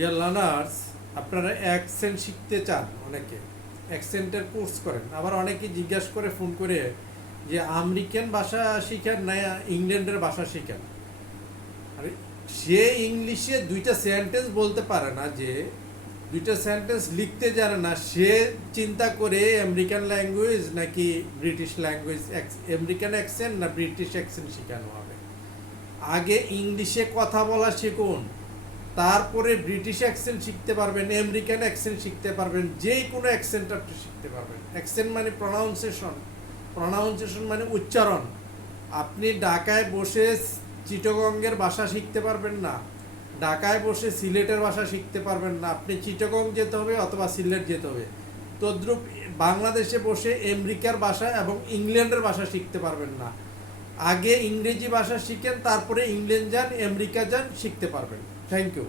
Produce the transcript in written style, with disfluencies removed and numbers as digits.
Dear learners, আপনারা accent শিখতে চান, অনেকে অ্যাকসেন্টের কোর্স করেন, আবার অনেকে জিজ্ঞাসা করে ফোন করে যে আমেরিকান ভাষা শিখেন না ইংল্যান্ডের ভাষা শিখেন। আর সে ইংলিশে দুইটা সেন্টেন্স বলতে পারে না, যে দুইটা সেন্টেন্স লিখতে জানে না, সে চিন্তা করে আমেরিকান ল্যাঙ্গুয়েজ নাকি ব্রিটিশ ল্যাঙ্গুয়েজ, আমেরিকান অ্যাকসেন্ট না ব্রিটিশ অ্যাকসেন্ট শেখানো হবে। আগে ইংলিশে কথা বলা শিখুন, তারপরে ব্রিটিশ অ্যাকসেন্ট শিখতে পারবেন, আমেরিকান অ্যাকসেন্ট শিখতে পারবেন, যে কোনো অ্যাকসেন্ট আপনি শিখতে পারবেন। অ্যাকসেন্ট মানে প্রনাউন্সিয়েশন মানে উচ্চারণ। আপনি ঢাকায় বসে চিটাগংয়ের ভাষা শিখতে পারবেন না, ঢাকায় বসে সিলেটের ভাষা শিখতে পারবেন না, আপনি চিটাগং যেতে হবে অথবা সিলেট যেতে হবে। তদ্রূপ বাংলাদেশে বসে আমেরিকার ভাষা এবং ইংল্যান্ডের ভাষা শিখতে পারবেন না। আগে ইংরেজি ভাষা শিখেন, তারপরে ইংল্যান্ড যান, আমেরিকা যান, শিখতে পারবেন। Thank you.